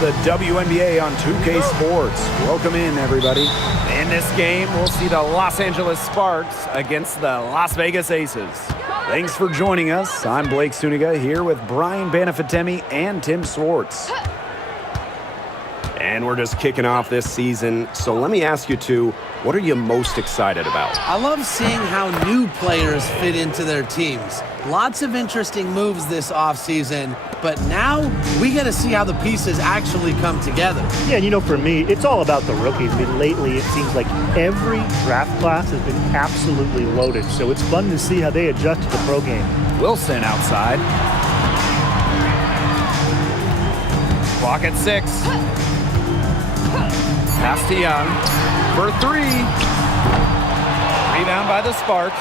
the WNBA on 2K Sports. Welcome in, everybody. In this game, we'll see the Los Angeles Sparks against the Las Vegas Aces. Thanks for joining us. I'm Blake Suniga here with Brian Banafitemi and Tim Swartz. And we're just kicking off this season. So let me ask you two, what are you most excited about? I love seeing how new players fit into their teams. Lots of interesting moves this offseason, but now we get to see how the pieces actually come together. Yeah, and you know, for me, it's all about the rookies. I mean, lately it seems like every draft class has been absolutely loaded, so it's fun to see how they adjust to the pro game. Wilson outside. Clock at 6. Pass to Young for 3. Rebound by the Sparks.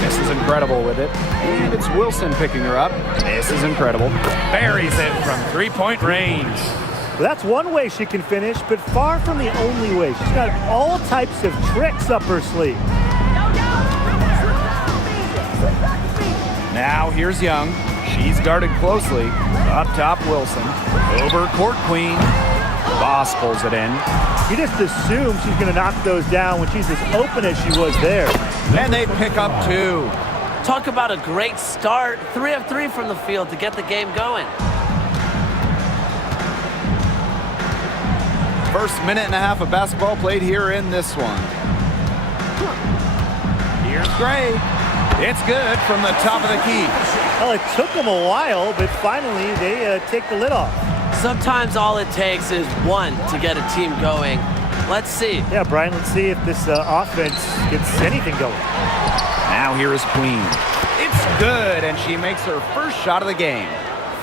This is incredible with it. And it's Wilson picking her up. This is incredible. Buries it from three-point range. Well, that's one way she can finish, but far from the only way. She's got all types of tricks up her sleeve. Now here's Young. She's guarded closely. Up top, Wilson. Over court queen. Boss pulls it in. You just assume she's going to knock those down when she's as open as she was there. And they pick up 2. Talk about a great start. 3 of 3 from the field to get the game going. First minute and a half of basketball played here in this one. Here's Gray. It's good from the top of the key. Well, it took them a while, but finally they take the lid off. Sometimes all it takes is one to get a team going. Let's see. Yeah, Brian, let's see if this offense gets anything going. Now here is Queen. It's good, and she makes her first shot of the game.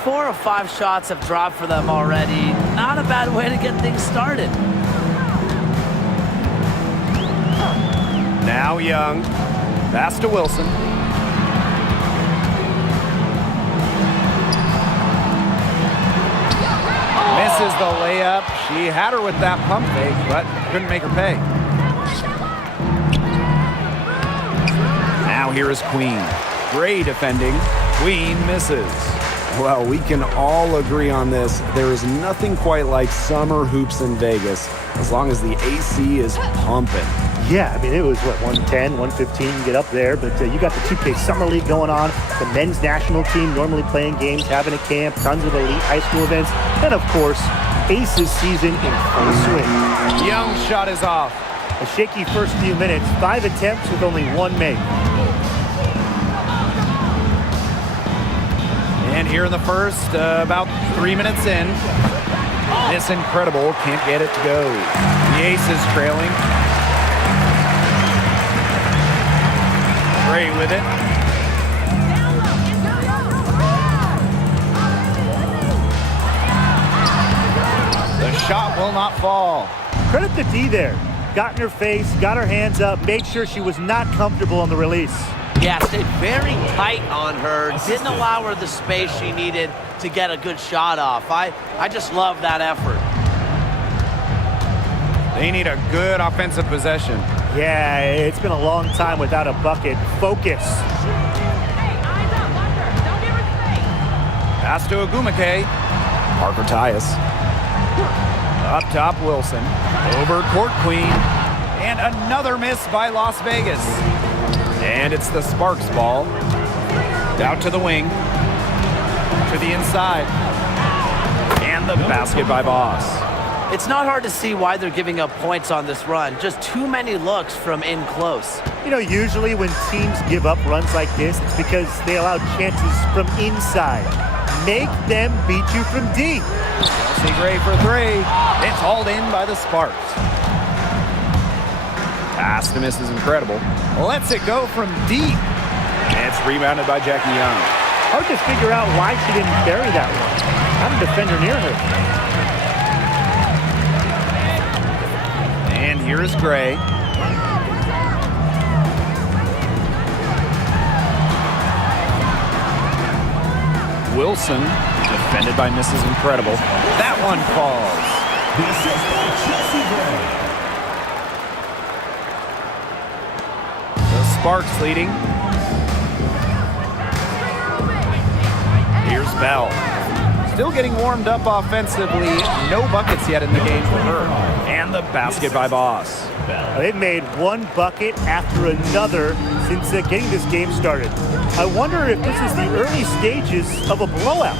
4 or 5 shots have dropped for them already. Not a bad way to get things started. Now Young. Pass to Wilson. Misses the layup. She had her with that pump fake, but couldn't make her pay. Now here is Queen. Gray defending. Queen misses. Well, we can all agree on this. There is nothing quite like summer hoops in Vegas, as long as the AC is pumping. Yeah, I mean, it was, 110, 115, get up there, but you got the 2K Summer League going on, the men's national team normally playing games, having a camp, tons of elite high school events, and of course, Aces season in full swing. Young's shot is off. A shaky first few minutes, 5 attempts with only 1 make. And here in the first, about 3 minutes in, this incredible can't get it to go. The Aces trailing. Gray with it. The shot will not fall. Credit to D there. Got in her face, got her hands up, made sure she was not comfortable on the release. Yeah, stayed very tight on her. Didn't allow her the space she needed to get a good shot off. I just love that effort. They need a good offensive possession. Yeah, it's been a long time without a bucket. Focus. Pass to Agumake. Parker Tyus. Up top, Wilson. Over court queen. And another miss by Las Vegas. And it's the Sparks ball. Out to the wing. To the inside. And the basket by Boss. It's not hard to see why they're giving up points on this run. Just too many looks from in close. You know, usually when teams give up runs like this, it's because they allow chances from inside. Make them beat you from deep. Chelsea Gray for 3. It's hauled in by the Sparks. Pass to miss is incredible. Lets it go from deep. And it's rebounded by Jackie Young. Hard to figure out why she didn't bury that one. Not a defender near her. And here is Gray. Wilson, defended by Mrs. Incredible. That one falls. The Sparks leading. Here's Bell. still getting warmed up offensively. No buckets yet in the game for her. And the basket by Boss. They've made one bucket after another since getting this game started. I wonder if this is the early stages of a blowout.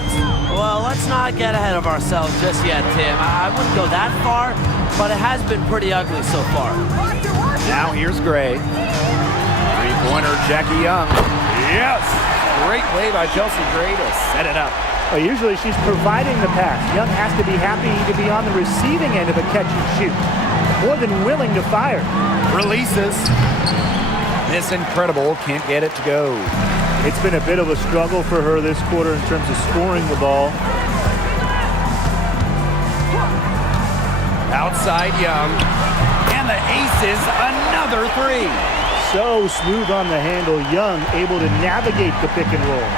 Well, let's not get ahead of ourselves just yet, Tim. I wouldn't go that far, but it has been pretty ugly so far. Now here's Gray. Three-pointer, Jackie Young. Yes! Great play by Chelsea Gray to set it up. Well, usually she's providing the pass. Young has to be happy to be on the receiving end of a catch and shoot. More than willing to fire. Releases. Miss Incredible can't get it to go. It's been a bit of a struggle for her this quarter in terms of scoring the ball. Outside Young. And the aces, another three. So smooth on the handle. Young able to navigate the pick and roll.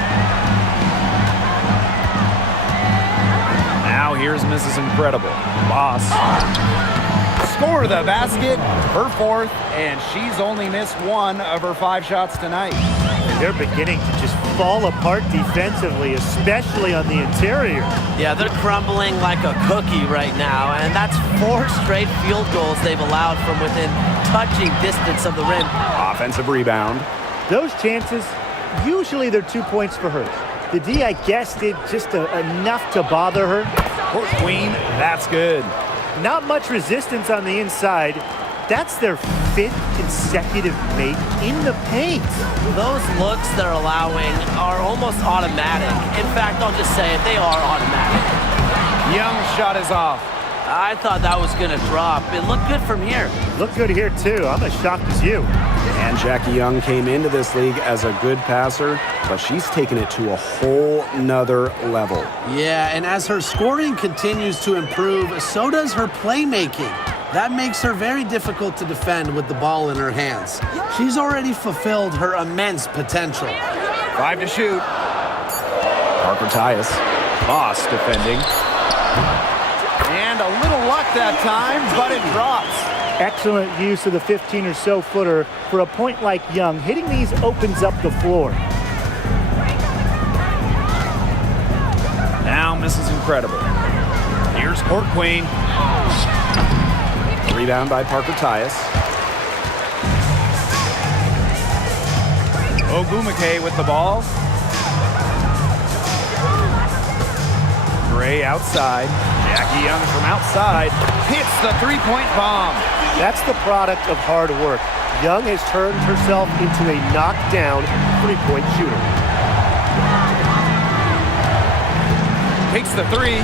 Now here's Mrs. Incredible. Boss. Score the basket, her fourth, and she's only missed one of her 5 shots tonight. They're beginning to just fall apart defensively, especially on the interior. Yeah, they're crumbling like a cookie right now, and that's 4 straight field goals they've allowed from within touching distance of the rim. Offensive rebound. Those chances, usually they're 2 points for her. The D, I guess, did just enough to bother her. Court Queen, that's good. Not much resistance on the inside. That's their 5th consecutive make in the paint. Those looks they're allowing are almost automatic. In fact, I'll just say it, they are automatic. Young shot is off. I thought that was going to drop. It looked good from here. Looked good here, too. I'm as shocked as you. And Jackie Young came into this league as a good passer, but she's taken it to a whole nother level. Yeah, and as her scoring continues to improve, so does her playmaking. That makes her very difficult to defend with the ball in her hands. She's already fulfilled her immense potential. 5 to shoot. Parker Tyus. Boss defending. And a little luck that time, but it drops. Excellent use of the 15 or so footer. For a point like Young, hitting these opens up the floor. Now Mrs. Incredible. Here's Court Queen. Rebound by Parker Tyus. Ogumake with the ball. Gray outside. Jackie Young from outside hits the three-point bomb. That's the product of hard work. Young has turned herself into a knockdown three-point shooter. Takes the three.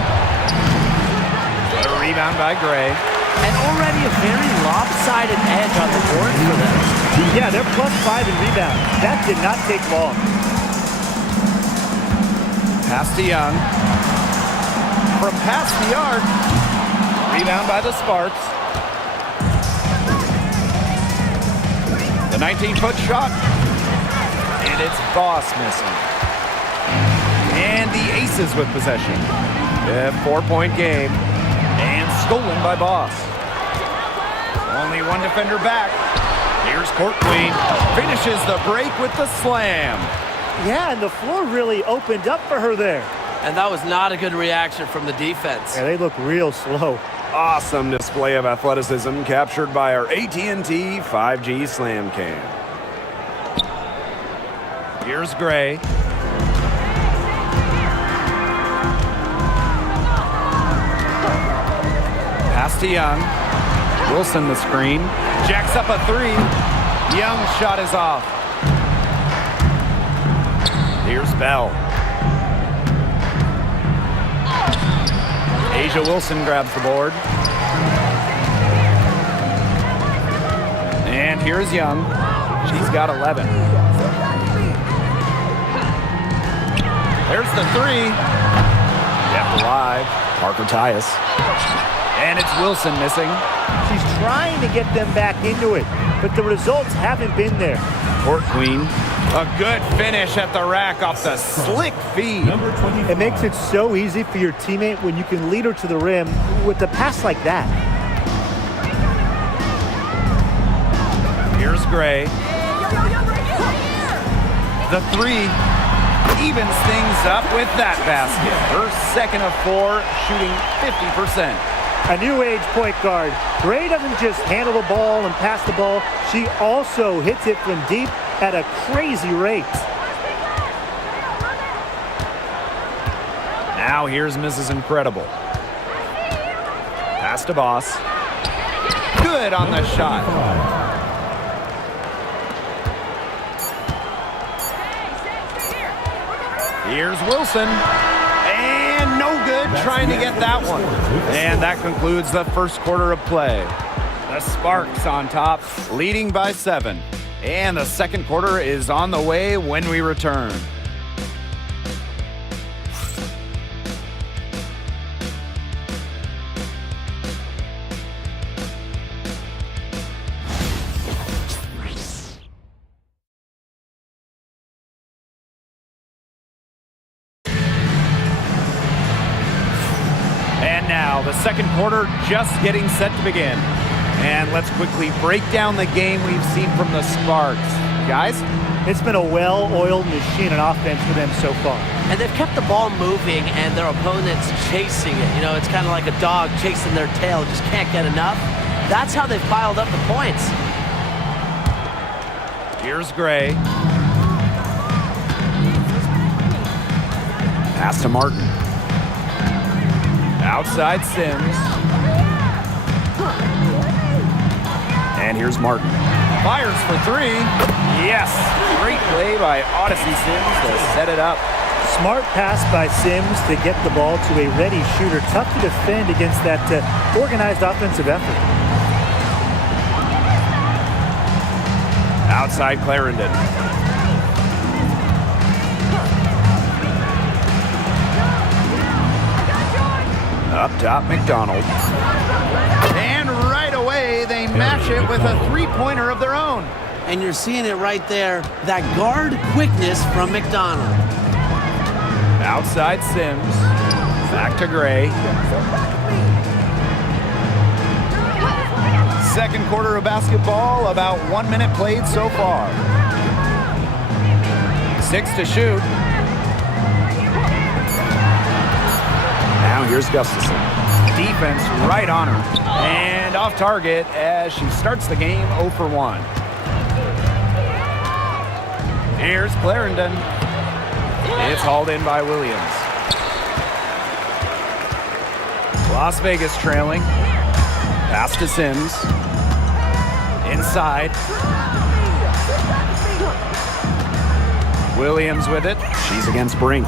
A rebound by Gray. And already a very lopsided edge on the board for them. Yeah, they're +5 in rebound. That did not take long. Pass to Young. From past the arc. Rebound by the Sparks. The 19-foot shot. And it's Boss missing. And the Aces with possession. A 4-point game. And stolen by Boss. Only one defender back. Here's Court Queen. Finishes the break with the slam. Yeah, and the floor really opened up for her there. And that was not a good reaction from the defense. Yeah, they look real slow. Awesome display of athleticism captured by our AT&T 5G Slam Cam. Here's Gray. Pass to Young. Wilson the screen. Jacks up a three. Young's shot is off. Here's Bell. Asia Wilson grabs the board. And here's Young. She's got 11. There's the three. Kept alive. Parker Tyus. And it's Wilson missing. She's trying to get them back into it, but the results haven't been there. Court Queen. A good finish at the rack off the slick feed. It makes it so easy for your teammate when you can lead her to the rim with a pass like that. Here's Gray. The three. evens things up with that basket. Her second of 4, shooting 50%. A new age point guard. Gray doesn't just handle the ball and pass the ball. She also hits it from deep at a crazy rate. Now here's Mrs. Incredible. Pass to Boss. Good on the shot. Here's Wilson. And no good trying to get that one. And that concludes the first quarter of play. The Sparks on top, leading by 7. And the second quarter is on the way when we return. And now the second quarter just getting set to begin. And let's quickly break down the game we've seen from the Sparks. Guys? It's been a well-oiled machine on offense for them so far. And they've kept the ball moving and their opponents chasing it. You know, it's kind of like a dog chasing their tail, just can't get enough. That's how they've piled up the points. Here's Gray. Pass to Martin. Outside Sims. And here's Martin. Fires for 3. Yes. Great play by Odyssey Sims to set it up. Smart pass by Sims to get the ball to a ready shooter. Tough to defend against that organized offensive effort. Outside Clarendon. Up top, McDonald. And right away, they match it with a three-pointer of their own. And you're seeing it right there, that guard quickness from McDonald. Outside Sims. Back to Gray. Second quarter of basketball, about 1 minute played so far. 6 to shoot. Now here's Gustafson. Defense right on her. And off target as she starts the game 0 for 1. Here's Clarendon. It's hauled in by Williams. Las Vegas trailing. Pass to Sims. Inside. Williams with it. She's against Brink.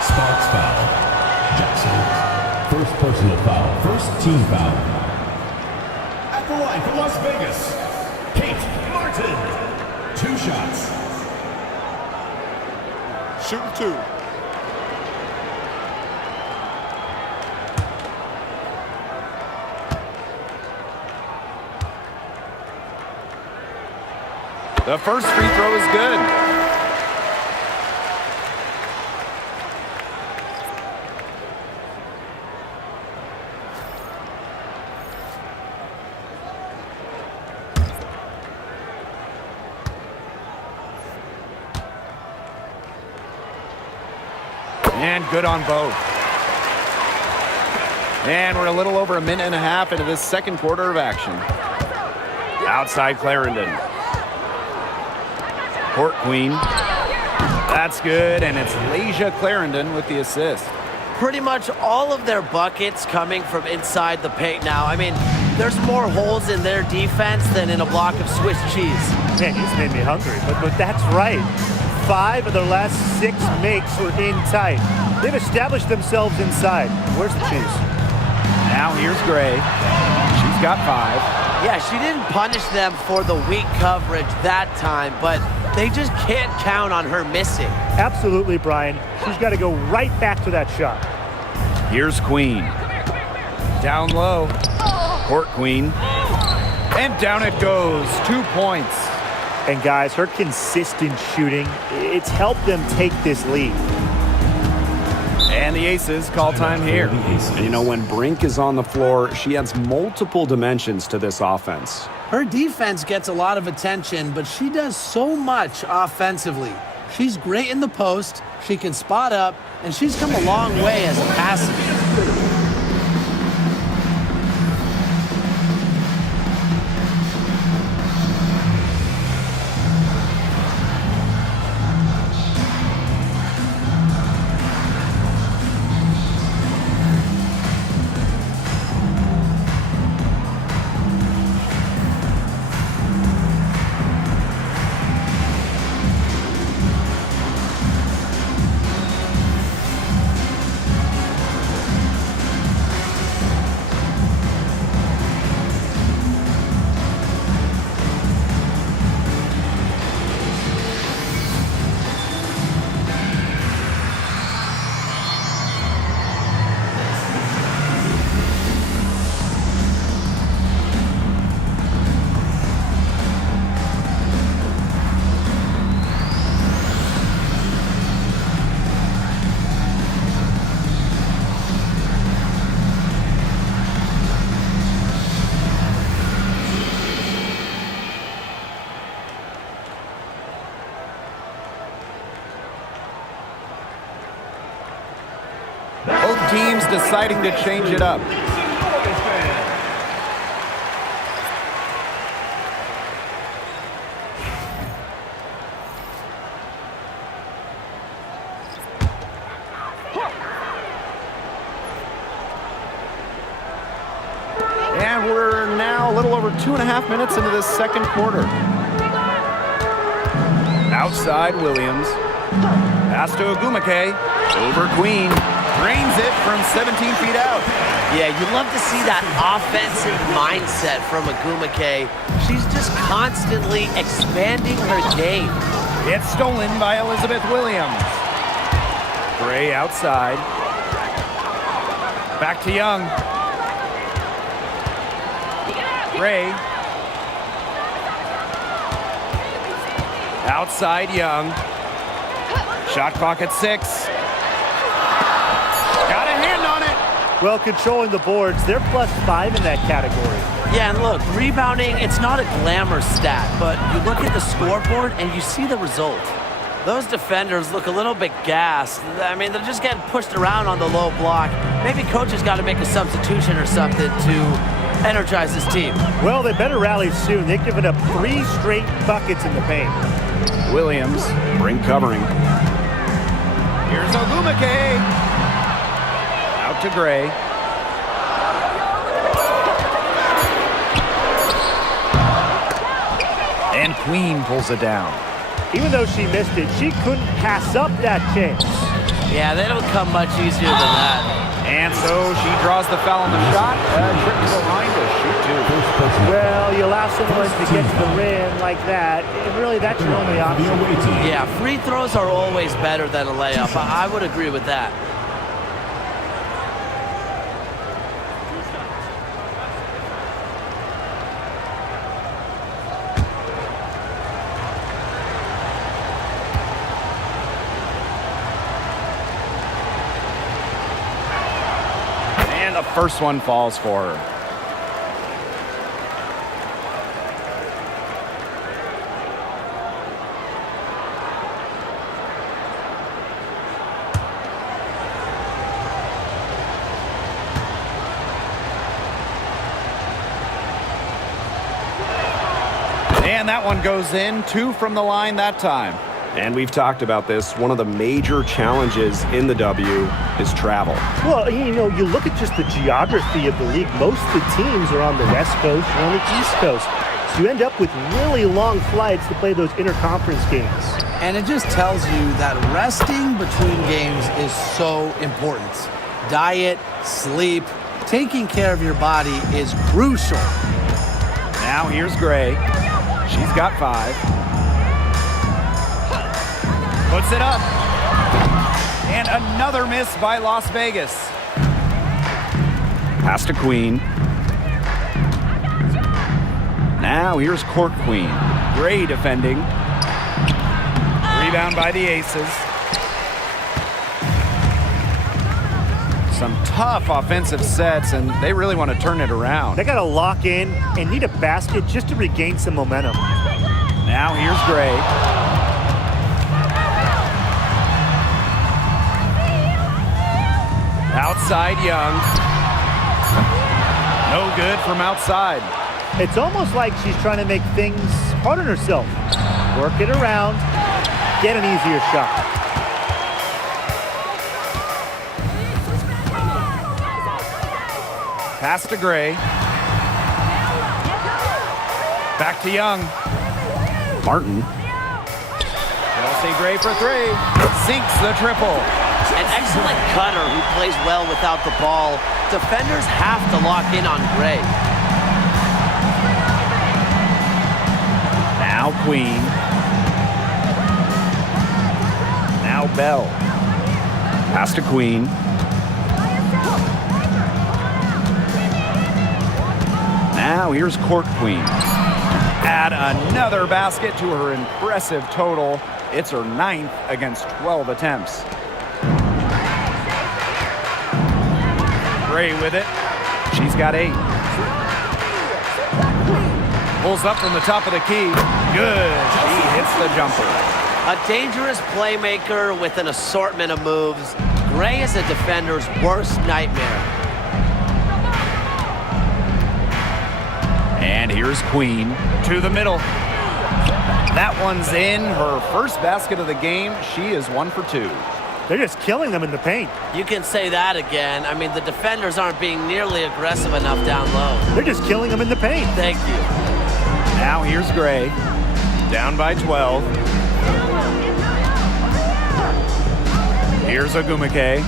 Sparks foul. Jackson. First personal foul. First team foul. At the line for Las Vegas, Kate Martin. 2 shots. Shooting 2. The first free throw is good. And good on both. And we're a little over a minute and a half into this second quarter of action. Outside Clarendon. Court Queen. That's good, and it's Lasia Clarendon with the assist. Pretty much all of their buckets coming from inside the paint now. I mean, there's more holes in their defense than in a block of Swiss cheese. Man, you just made me hungry, but that's right. 5 of their last 6 makes were in tight. They've established themselves inside. Where's the cheese? Now here's Gray. She's got 5. Yeah, she didn't punish them for the weak coverage that time, but they just can't count on her missing. Absolutely, Brian. She's got to go right back to that shot. Here's Queen. Down low. Court Queen. And down it goes. 2 points. And guys, her consistent shooting, it's helped them take this lead. And the Aces call time here. And you know, when Brink is on the floor, she adds multiple dimensions to this offense. Her defense gets a lot of attention, but she does so much offensively. She's great in the post, she can spot up, and she's come a long way as a passer. Both teams deciding to change it up. And we're now a little over 2.5 minutes into this second quarter. Outside Williams. Pass to Ogumake. Over Queen. Drains it from 17 feet out. Yeah, you love to see that offensive mindset from Ogumake. She's just constantly expanding her game. It's stolen by Elizabeth Williams. Gray outside. Back to Young. Gray. Outside Young. Shot clock at 6. Got a hand on it. Well, controlling the boards, they're +5 in that category. Yeah, and look, rebounding, it's not a glamour stat, but you look at the scoreboard and you see the result. Those defenders look a little bit gassed. I mean, they're just getting pushed around on the low block. Maybe coach has got to make a substitution or something to energize his team. Well, they better rally soon. They've given up 3 straight buckets in the paint. Williams, ring covering. Here's Ogumake. Out to Gray. And Queen pulls it down. Even though she missed it, she couldn't pass up that chance. Yeah, they don't come much easier than that. And so she draws the foul on the shot. Trip to the line to shoot two. Well, you allow someone to get to the rim like that, and really that's your only option. Yeah, free throws are always better than a layup. I would agree with that. And the first one falls for her. And that one goes in. 2 from the line that time. And we've talked about this. One of the major challenges in the W is travel. Well, you know, you look at just the geography of the league. Most of the teams are on the West Coast or on the East Coast. So you end up with really long flights to play those interconference games. And it just tells you that resting between games is so important. Diet, sleep, taking care of your body is crucial. Now here's Gray. She's got 5. Puts it up. And another miss by Las Vegas. Pass to Queen. Now here's Court Queen. Gray defending. Rebound by the Aces. Some tough offensive sets, and they really want to turn it around. They got to lock in and need a basket just to regain some momentum. Now here's Gray. Outside Young. No good from outside. It's almost like she's trying to make things hard on herself. Work it around, get an easier shot. Pass to Gray. Back to Young. Martin. Chelsea Gray for three. Sinks the triple. An excellent cutter who plays well without the ball. Defenders have to lock in on Gray. Now Queen. Now Bell. Pass to Queen. Now here's Court Queen. Add another basket to her impressive total. It's her 9th against 12 attempts. Gray with it. She's got 8. Pulls up from the top of the key. Good. She hits the jumper. A dangerous playmaker with an assortment of moves. Gray is a defender's worst nightmare. And here's Queen to the middle. That one's in. Her first basket of the game. She is 1 for 2. They're just killing them in the paint. You can say that again. I mean, the defenders aren't being nearly aggressive enough down low. They're just killing them in the paint. Thank you. Now here's Gray. Down by 12. Here's Ogumake.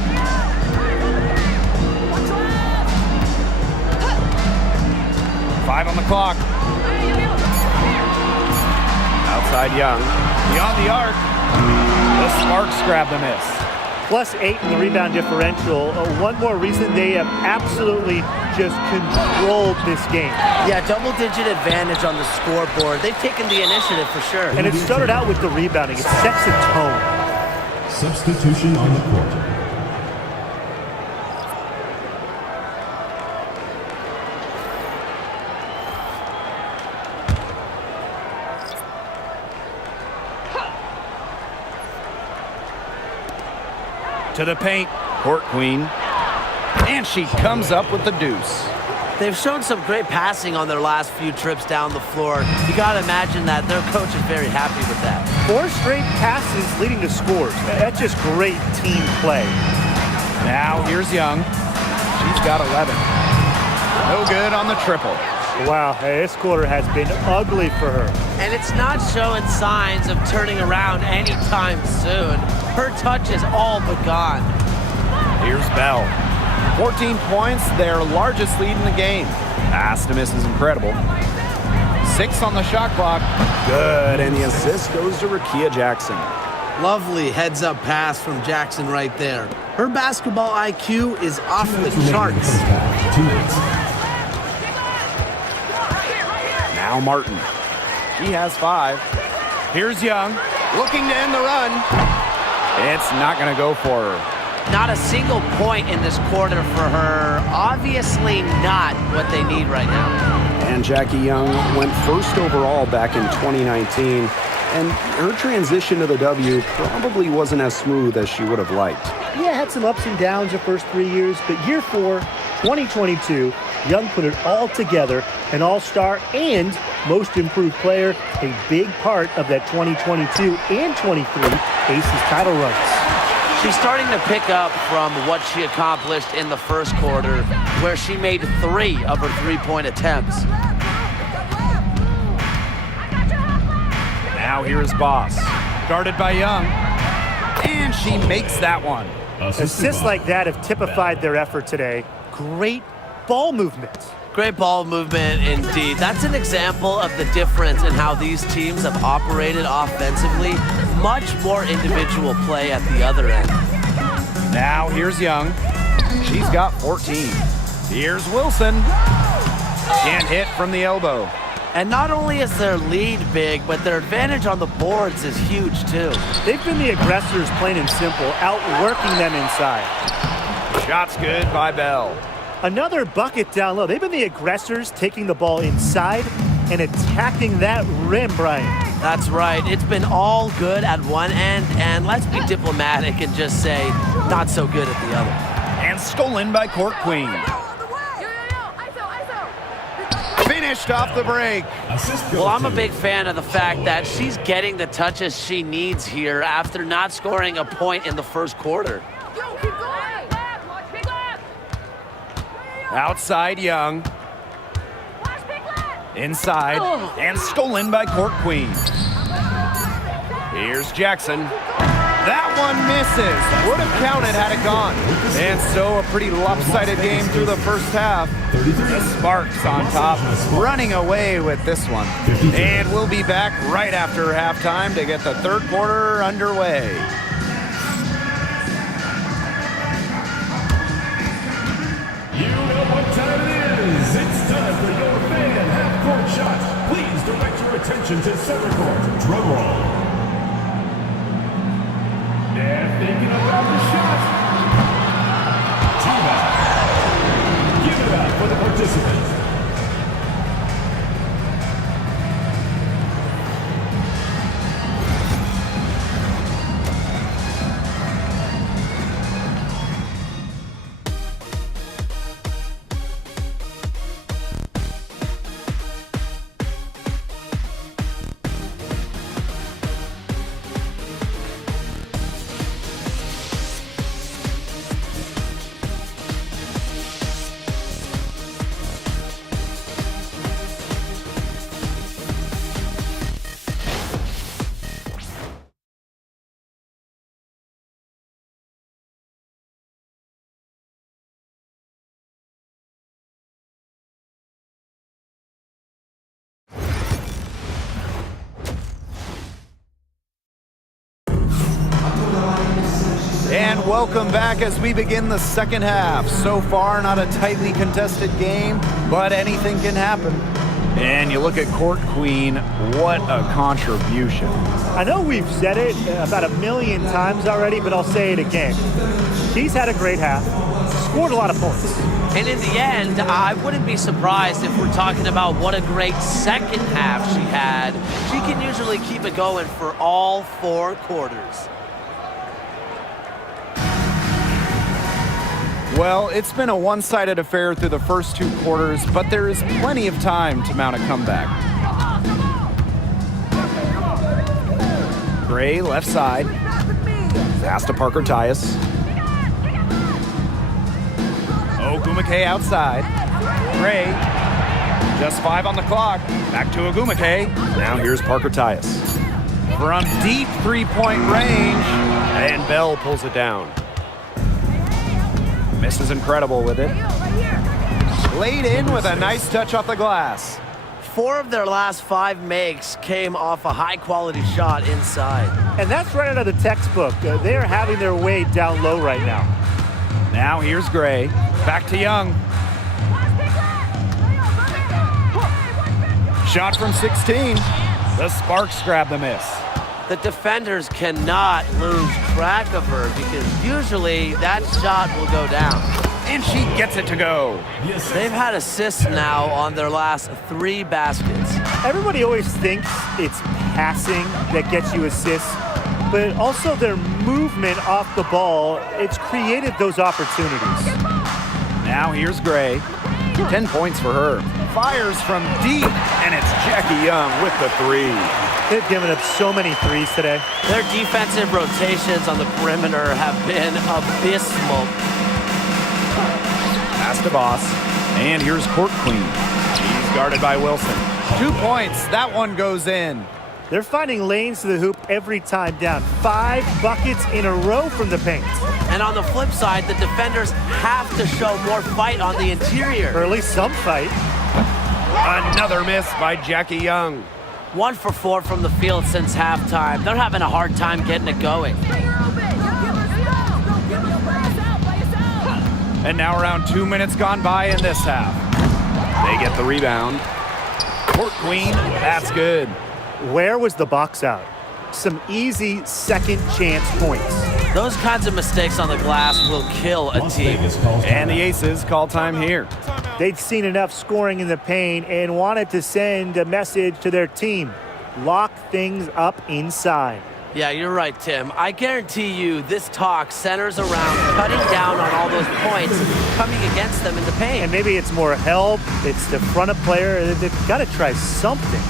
Five on the clock. Outside Young. Beyond the arc. The Sparks grab the miss. +8 in the rebound differential. One more reason they have absolutely just controlled this game. Yeah, double-digit advantage on the scoreboard. They've taken the initiative for sure. And it started out with the rebounding. It sets a tone. Substitution on the court. To the paint. Court Queen. And she comes up with the deuce. They've shown some great passing on their last few trips down the floor. You got to imagine that their coach is very happy with that. 4 straight passes leading to scores. That's just great team play. Now here's Young. She's got 11. No good on the triple. Wow, this quarter has been ugly for her. And it's not showing signs of turning around anytime soon. Her touch is all but gone. Here's Bell. 14 points, their largest lead in the game. Pass to miss is incredible. 6 on the shot clock. Good, and the assist goes to Rakia Jackson. Lovely heads-up pass from Jackson right there. Her basketball IQ is off the charts. Now Martin. She has 5. Here's Young, looking to end the run. It's not going to go for her. Not a single point in this quarter for her. Obviously not what they need right now. And Jackie Young went first overall back in 2019, and her transition to the W probably wasn't as smooth as she would have liked. Yeah, had some ups and downs the first 3 years, but year 4, 2022, Young put it all together, an all-star and most improved player, a big part of that 2022 and 23 Aces title runs. She's starting to pick up from what she accomplished in the first quarter, where she made 3 of her 3-point attempts. Now here's Boss. Guarded by Young. And she makes that one. Assists like that have typified their effort today. Great ball movement. Great ball movement indeed. That's an example of the difference in how these teams have operated offensively. Much more individual play at the other end. Now here's Young. She's got 14. Here's Wilson. Can't hit from the elbow. And not only is their lead big, but their advantage on the boards is huge too. They've been the aggressors, plain and simple, outworking them inside. Shot's good by Bell. Another bucket down low. They've been the aggressors, taking the ball inside and attacking that rim, Brian. That's right. It's been all good at one end, and let's be diplomatic and just say not so good at the other. And And stolen by Court Queen. Finished off the break. Well, I'm a big fan of the fact that she's getting the touches she needs here after not scoring a point in the first quarter. Outside Young. Inside. And stolen by Court Queen. Here's Jackson. That one misses. Would have counted had it gone. And so a pretty lopsided game through the first half. The Sparks on top, running away with this one. And we'll be back right after halftime to get the third quarter underway. You know what time it is. It's time for your fan half-court shot. Please direct your attention to center court. Drum roll. They're thinking about the shot. Timeout. Give it up for the participants. And welcome back as we begin the second half. So far, not a tightly contested game, but anything can happen. And you look at Court Queen, what a contribution. I know we've said it about a million times already, but I'll say it again. She's had a great half, scored a lot of points. And in the end, I wouldn't be surprised if we're talking about what a great second half she had. She can usually keep it going for all 4 quarters. Well, it's been a one-sided affair through the first 2 quarters, but there is plenty of time to mount a comeback. Gray, left side. Pass to Parker Tyus. Ogumake outside. Gray, just 5 on the clock. Back to Ogumake. Now here's Parker Tyus. From deep three-point range, and Bell pulls it down. Misses incredible with it. Laid in with a nice touch off the glass. 4 of their last 5 makes came off a high-quality shot inside. And that's right out of the textbook. They're having their way down low right now. Now here's Gray. Back to Young. Shot from 16. The Sparks grab the miss. The defenders cannot lose track of her because usually that shot will go down. And she gets it to go. They've had assists now on their last 3 baskets. Everybody always thinks it's passing that gets you assists, but also their movement off the ball, it's created those opportunities. Now here's Gray. 10 points for her. Fires from deep, and it's Jackie Young with the 3. They've given up so many threes today. Their defensive rotations on the perimeter have been abysmal. Pass to Boss. And here's Court Queen. She's guarded by Wilson. 2 points. That one goes in. They're finding lanes to the hoop every time down. 5 buckets in a row from the paint. And on the flip side, the defenders have to show more fight on the interior. Or at least some fight. Another miss by Jackie Young. 1 for 4 from the field since halftime. They're having a hard time getting it going. And now around 2 minutes gone by in this half. They get the rebound. Court Queen, that's good. Where was the box out? Some easy second chance points. Those kinds of mistakes on the glass will kill a team. And the Aces call time here. They'd seen enough scoring in the paint and wanted to send a message to their team. Lock things up inside. Yeah, you're right, Tim. I guarantee you this talk centers around cutting down on all those points coming against them in the paint. And maybe it's more help. It's the front of player. They've got to try something.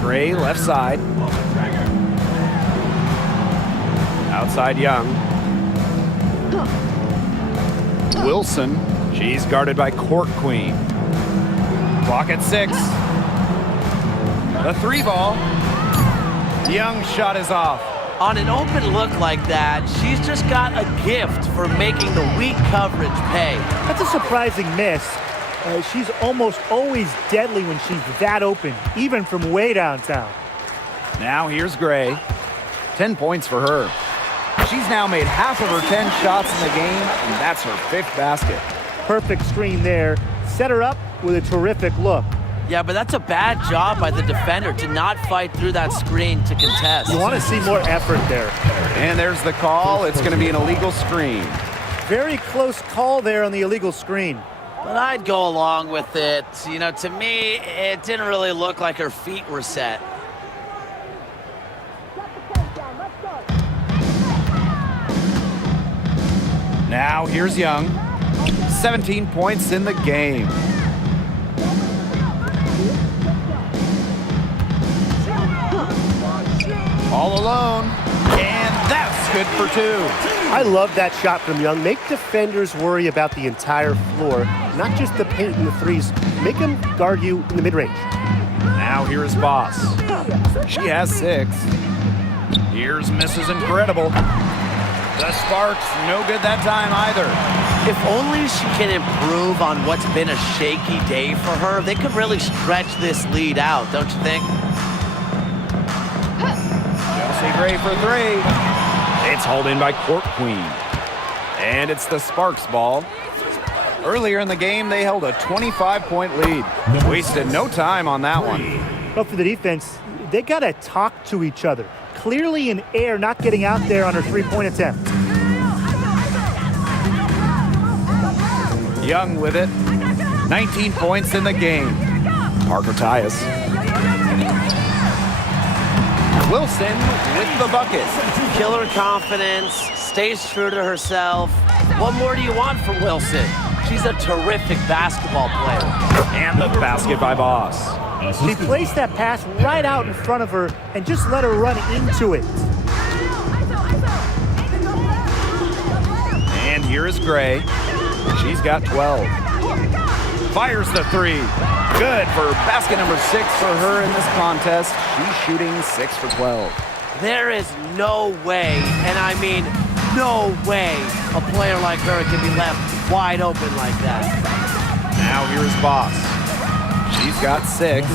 Gray left side. Outside Young. Wilson. She's guarded by Court Queen. Clock at 6. The 3 ball. Young's shot is off. On an open look like that, she's just got a gift for making the weak coverage pay. That's a surprising miss. She's almost always deadly when she's that open, even from way downtown. Now here's Gray. 10 points for her. She's now made half of her 10 shots in the game, and that's her 5th basket. Perfect screen there. Set her up with a terrific look. Yeah, but that's a bad job by the defender to not fight through that screen to contest. You want to see more effort there. And there's the call. It's going to be an illegal screen. Very close call there on the illegal screen. But I'd go along with it. You know, to me, it didn't really look like her feet were set. Now here's Young. 17 points in the game. All alone. And that's good for 2. I love that shot from Young. Make defenders worry about the entire floor, not just the paint and the threes. Make them guard you in the mid-range. Now here's Boss. She has 6. Here's Mrs. Incredible. The Sparks, no good that time either. If only she can improve on what's been a shaky day for her, they could really stretch this lead out, don't you think? Chelsea Gray for 3. It's hauled in by Court Queen. And it's the Sparks ball. Earlier in the game, they held a 25-point lead. Wasted no time on that one. But for the defense, they got to talk to each other. Clearly in air, not getting out there on her 3-point attempt. Young with it. 19 points in the game. Parker Tyus. Wilson with the bucket. Killer confidence, stays true to herself. What more do you want from Wilson? She's a terrific basketball player. And the basket by Boss. She placed that pass right out in front of her and just let her run into it. And here is Gray. She's got 12. Fires the 3. Good for basket number 6 for her in this contest. She's shooting 6 for 12. There is no way, and I mean no way, a player like her can be left wide open like that. Now here's Boss. She's got 6,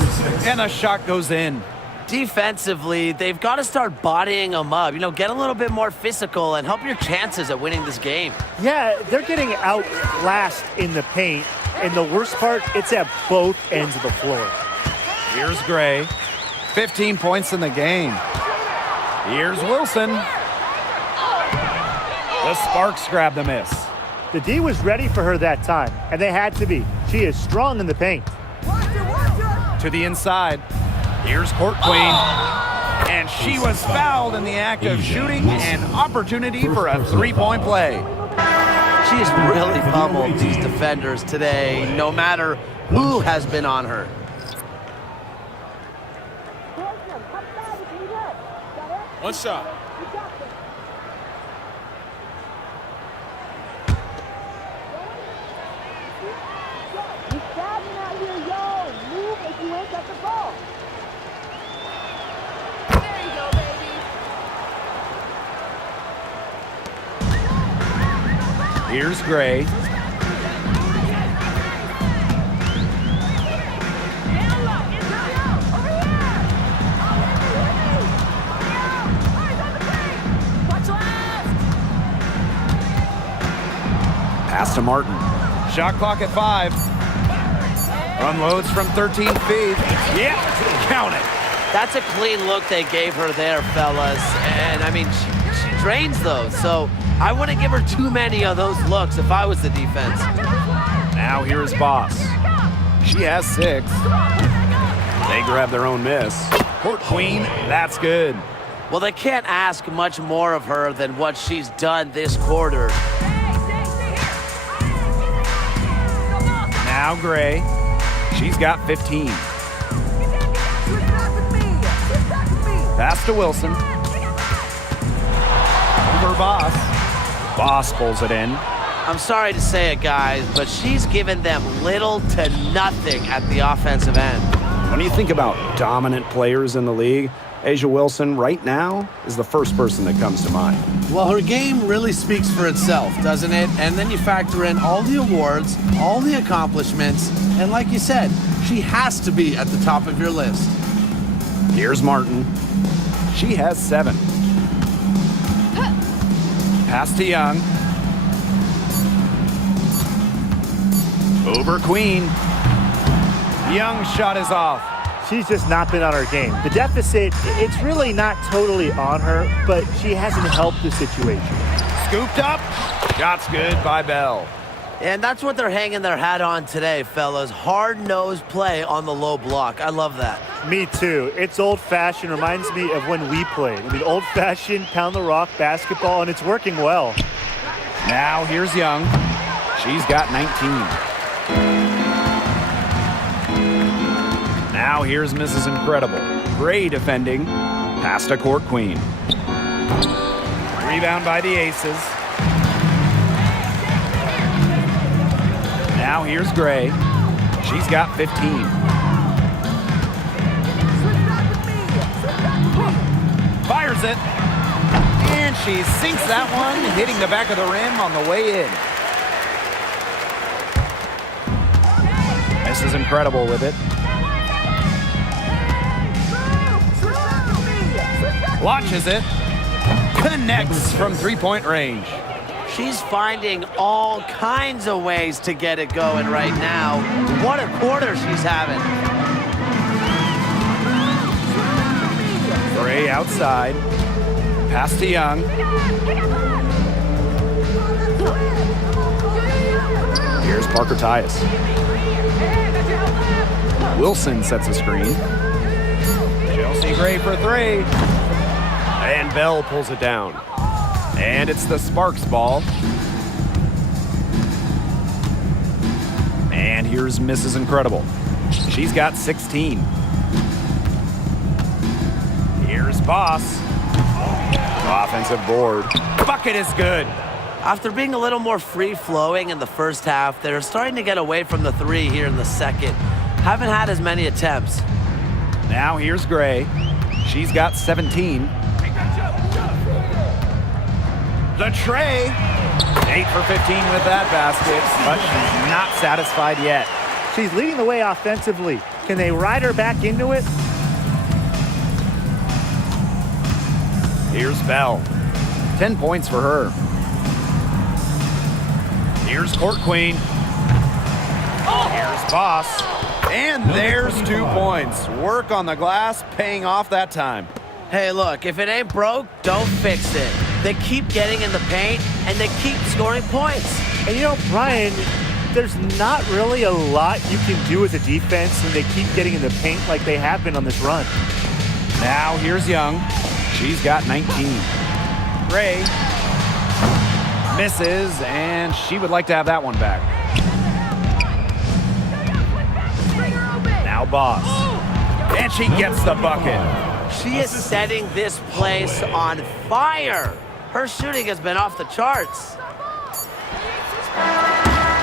and the shot goes in. Defensively, they've got to start bodying them up. You know, get a little bit more physical and help your chances at winning this game. Yeah, they're getting outclassed in the paint, and the worst part, it's at both ends of the floor. Here's Gray. 15 points in the game. Here's Wilson. The Sparks grab the miss. The D was ready for her that time, and they had to be. She is strong in the paint. To the inside. Here's Court Queen. And she was fouled in the act of shooting an opportunity for a three-point play. She has really pummeled these defenders today, no matter who has been on her. One shot. Here's Gray. Pass to Martin. Shot clock at 5. Unloads from 13 feet. Yeah, count it. That's a clean look they gave her there, fellas. And, I mean, she drains those, so I wouldn't give her too many of those looks if I was the defense. Now here's Boss. She has 6. They grab their own miss. Court Queen, that's good. Well, they can't ask much more of her than what she's done this quarter. Now Gray. She's got 15. Pass to Wilson. Over Boss. Boss pulls it in. I'm sorry to say it, guys, but she's given them little to nothing at the offensive end. When you think about dominant players in the league, A'ja Wilson right now is the first person that comes to mind. Well, her game really speaks for itself, doesn't it? And then you factor in all the awards, all the accomplishments, and like you said, she has to be at the top of your list. Here's Martin. She has 7. Pass to Young. Over Queen. Young's shot is off. She's just not been on her game. The deficit, it's really not totally on her, but she hasn't helped the situation. Scooped up. Shot's good by Bell. And that's what they're hanging their hat on today, fellas. Hard-nosed play on the low block. I love that. Me too. It's old-fashioned. Reminds me of when we played. I mean, old-fashioned pound-the-rock basketball, and it's working well. Now here's Young. She's got 19. Now here's Mrs. Incredible. Gray defending. Pass to Court Queen. Rebound by the Aces. Now here's Gray. She's got 15. Fires it. And she sinks that one, hitting the back of the rim on the way in. Mrs. Incredible with it. Launches it. Connects from three-point range. She's finding all kinds of ways to get it going right now. What a quarter she's having. Gray outside. Pass to Young. Here's Parker Tyus. Wilson sets a screen. Chelsea Gray for 3. And Bell pulls it down. And it's the Sparks ball. And here's Mrs. Incredible. She's got 16. Here's Boss. Offensive board. Bucket is good. After being a little more free-flowing in the first half, they're starting to get away from the 3 here in the second. Haven't had as many attempts. Now here's Gray. She's got 17. The tray. 8 for 15 with that basket, but she's not satisfied yet. She's leading the way offensively. Can they ride her back into it? Here's Bell. 10 points for her. Here's Court Queen. Here's Boss. And there's 2 points. Work on the glass, paying off that time. Hey, look, if it ain't broke, don't fix it. They keep getting in the paint, and they keep scoring points. And you know, Brian, there's not really a lot you can do as a defense when they keep getting in the paint like they have been on this run. Now here's Young. She's got 19. Gray misses, and she would like to have that one back. Now Boss. And she gets the bucket. She is setting this place on fire. Her shooting has been off the charts.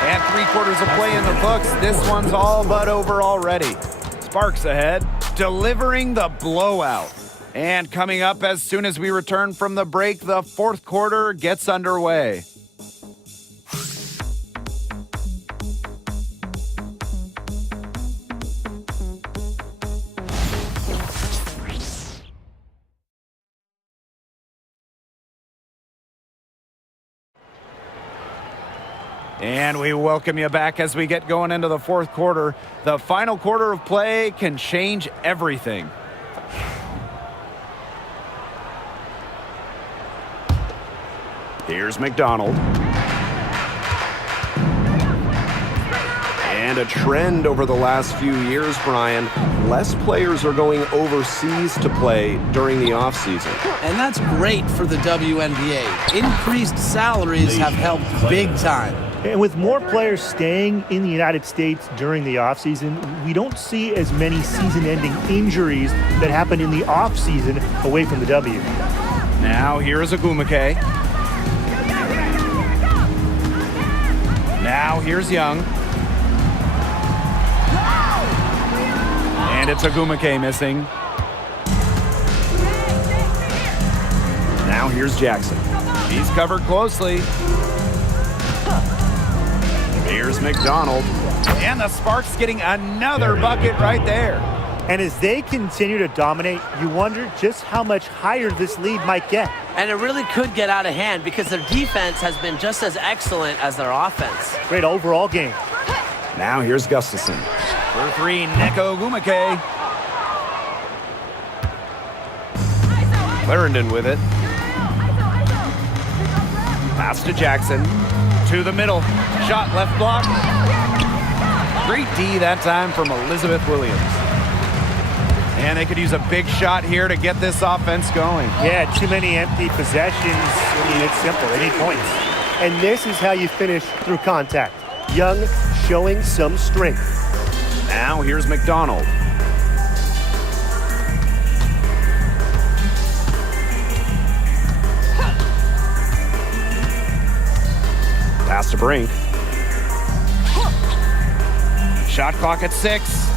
And 3/4 of play in the books. This one's all but over already. Sparks ahead, delivering the blowout. And coming up as soon as we return from the break, the 4th quarter gets underway. And we welcome you back as we get going into the 4th quarter. The final quarter of play can change everything. Here's McDonald. And a trend over the last few years, Brian, less players are going overseas to play during the offseason. And that's great for the WNBA. Increased salaries have helped big time. And with more players staying in the United States during the offseason, we don't see as many season-ending injuries that happen in the offseason away from the W. Now here's Agumake. Now here's Young. And it's Agumake missing. Now here's Jackson. He's covered closely. Here's McDonald. And the Sparks getting another bucket right there. And as they continue to dominate, you wonder just how much higher this lead might get. And it really could get out of hand because their defense has been just as excellent as their offense. Great overall game. Now here's Gustafson. For 3, Neko Agumake. Clarendon with it. Pass to Jackson. To the middle. Shot left block. Great D that time from Elizabeth Williams. And they could use a big shot here to get this offense going. Yeah, too many empty possessions. I mean, it's simple. They need points. And this is how you finish through contact. Young showing some strength. Now here's McDonald. Pass to Brink. Shot clock at 6.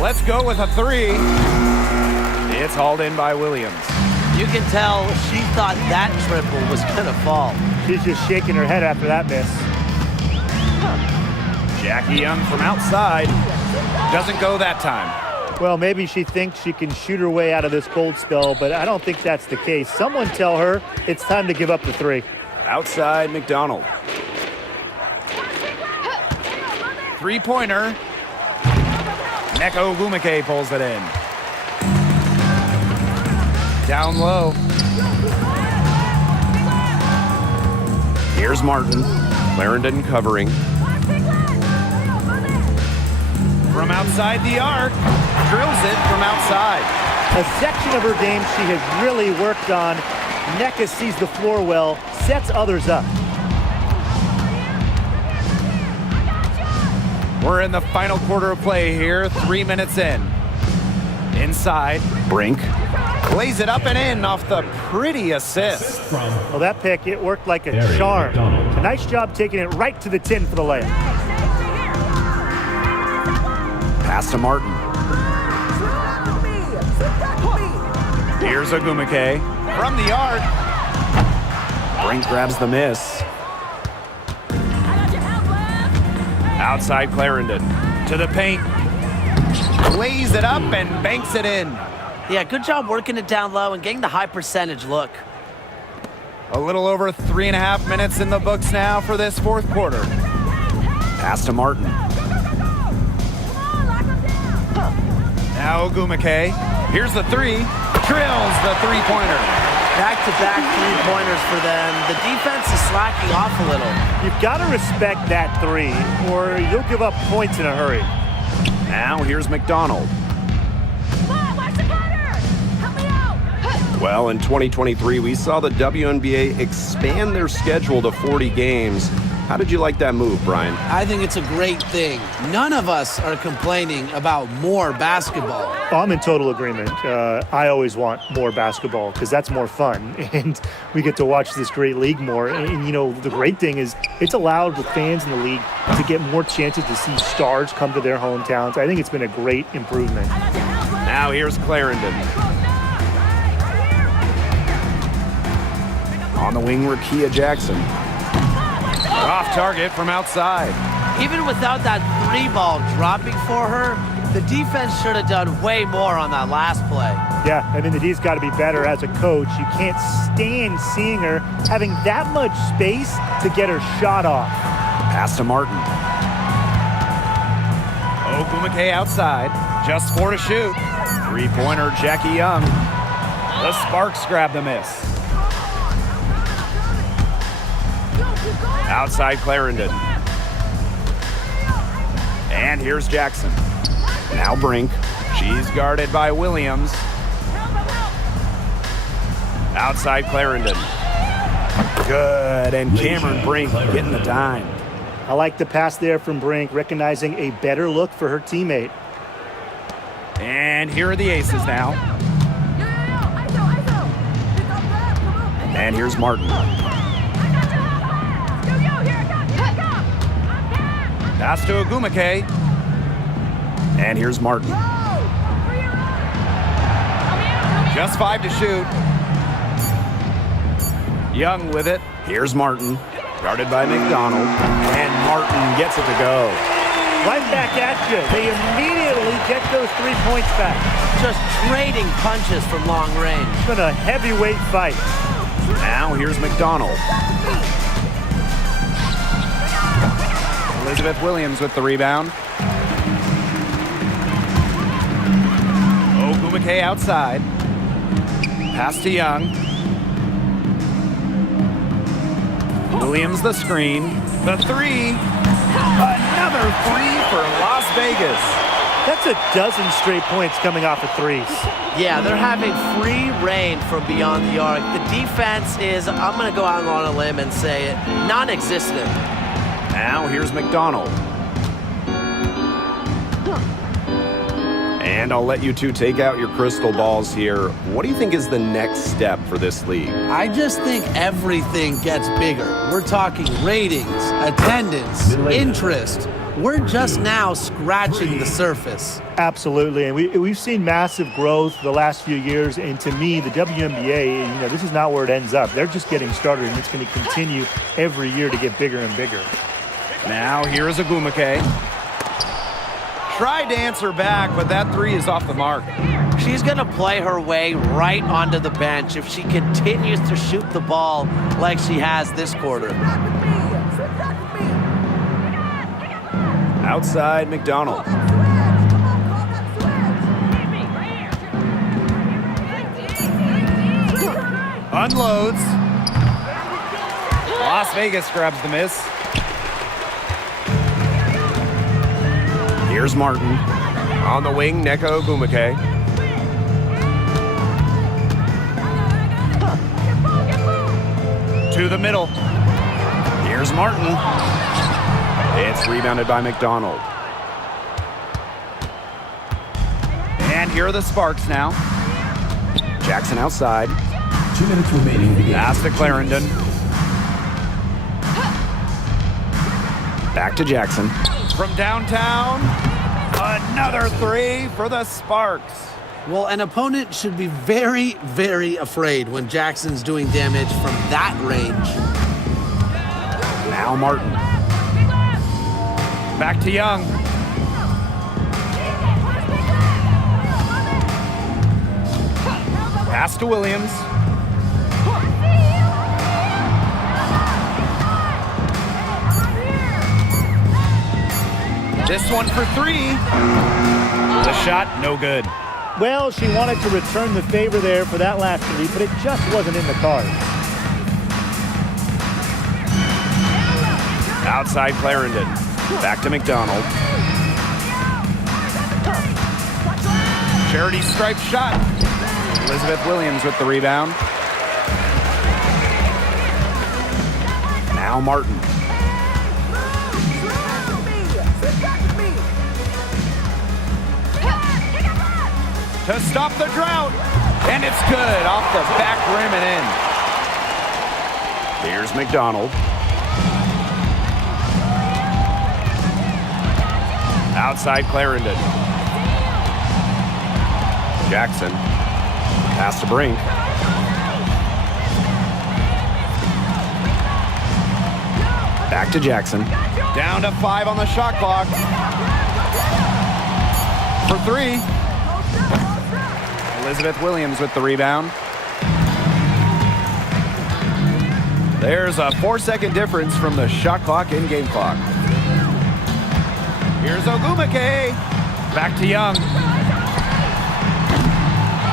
Let's go with a 3. It's hauled in by Williams. You can tell she thought that triple was going to fall. She's just shaking her head after that miss. Jackie Young from outside. Doesn't go that time. Well, maybe she thinks she can shoot her way out of this cold spell, but I don't think that's the case. Someone tell her it's time to give up the 3. Outside McDonald. 3-pointer. Neko Agumake pulls it in. Down low. Here's Martin. Clarendon covering. From outside the arc. Drills it from outside. A section of her game she has really worked on. Nneka sees the floor well, sets others up. We're in the final quarter of play here, 3 minutes in. Inside, Brink. lays it up and in off the pretty assist. Well, that pick, it worked like a Terry charm. McDonald. A nice job taking it right to the tin for the layup. Pass to Martin. Here's Agumake from the arc. Brink grabs the miss. Outside Clarendon to the paint. Lays it up and banks it in. Yeah, good job working it down low and getting the high percentage look. A little over 3.5 minutes in the books now for this 4th quarter. Pass to Martin. Now Agumake. Here's the 3. Drills the 3-pointer. Back-to-back three-pointers for them. The defense is slacking off a little. You've got to respect that three, or you'll give up points in a hurry. Now here's McDonald. Watch the cutter! Help me out! Well, in 2023, we saw the WNBA expand their schedule to 40 games. How did you like that move, Brian? I think it's a great thing. None of us are complaining about more basketball. Oh, I'm in total agreement. I always want more basketball because that's more fun, and we get to watch this great league more. And, you know, the great thing is it's allowed the fans in the league to get more chances to see stars come to their hometowns. I think it's been a great improvement. Now here's Clarendon. On the wing, Rakia Jackson. Off target from outside. Even without that three ball dropping for her, the defense should have done way more on that last play. Yeah, I mean, the D's got to be better as a coach. You can't stand seeing her having that much space to get her shot off. Pass to Martin. Ogumake outside. Just 4 to shoot. Three-pointer, Jackie Young. The Sparks grab the miss. Outside Clarendon. And here's Jackson. Now Brink. She's guarded by Williams. Outside Clarendon. Good, and Cameron Brink getting the dime. I like the pass there from Brink, recognizing a better look for her teammate. And here are the aces now. And here's Martin. Pass to Ogumake. And here's Martin. Just 5 to shoot. Young with it. Here's Martin. Guarded by McDonald. And Martin gets it to go. Right back at you. They immediately get those 3 points back. Just trading punches from long range. It's been a heavyweight fight. Now here's McDonald. Elizabeth Williams with the rebound. Ogumake outside. Pass to Young. Williams the screen. The three. Another three for Las Vegas. That's a dozen straight points coming off of threes. Yeah, they're having free reign from beyond the arc. The defense is, I'm going to go out on a limb and say it, non-existent. Now here's McDonald. And I'll let you two take out your crystal balls here. What do you think is the next step for this league? I just think everything gets bigger. We're talking ratings, attendance, interest. We're just now scratching the surface. Absolutely, and we've seen massive growth the last few years, and to me, the WNBA, this is not where it ends up. They're just getting started, and it's going to continue every year to get bigger and bigger. Now here's Ogumake. Tried to answer back, but that three is off the mark. She's going to play her way right onto the bench if she continues to shoot the ball like she has this quarter. Outside McDonald. Unloads. Las Vegas grabs the miss. Here's Martin. On the wing, Nneka Ogumake. To the middle. Here's Martin. It's rebounded by McDonald. And here are the Sparks now. Jackson outside. 2 minutes remaining in the game. Pass to Clarendon. Back to Jackson. From downtown, another three for the Sparks. Well, an opponent should be very, very afraid when Jackson's doing damage from that range. Now Martin. Back to Young. Pass to Williams. This one for three. The shot, no good. Well, she wanted to return the favor there for that last three, but it just wasn't in the cards. Outside Clarendon. Back to McDonald. Charity stripe shot. Elizabeth Williams with the rebound. Now Martin. To stop the drought. And it's good. Off the back rim and in. Here's McDonald. Outside Clarendon. Jackson. Pass to Brink. Back to Jackson. Down to 5 on the shot clock. For 3. Elizabeth Williams with the rebound. There's a 4-second difference from the shot clock and game clock. Here's Ogumake. Back to Young.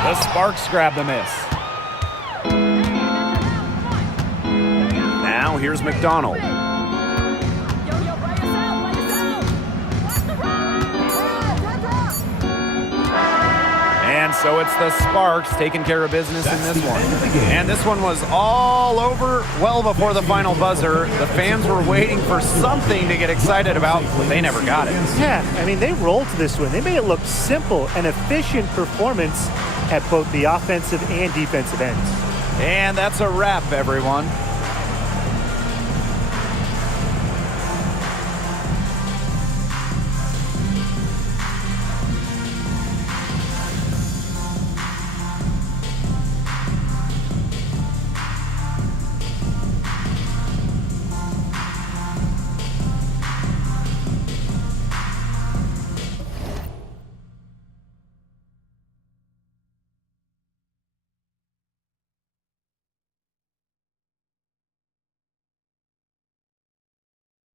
The Sparks grab the miss. Now here's McDonald. And so it's the Sparks taking care of business in this one. And this one was all over well before the final buzzer. The fans were waiting for something to get excited about, but they never got it. Yeah, I mean, they rolled to this one. They made it look simple and efficient performance at both the offensive and defensive ends. And that's a wrap, everyone.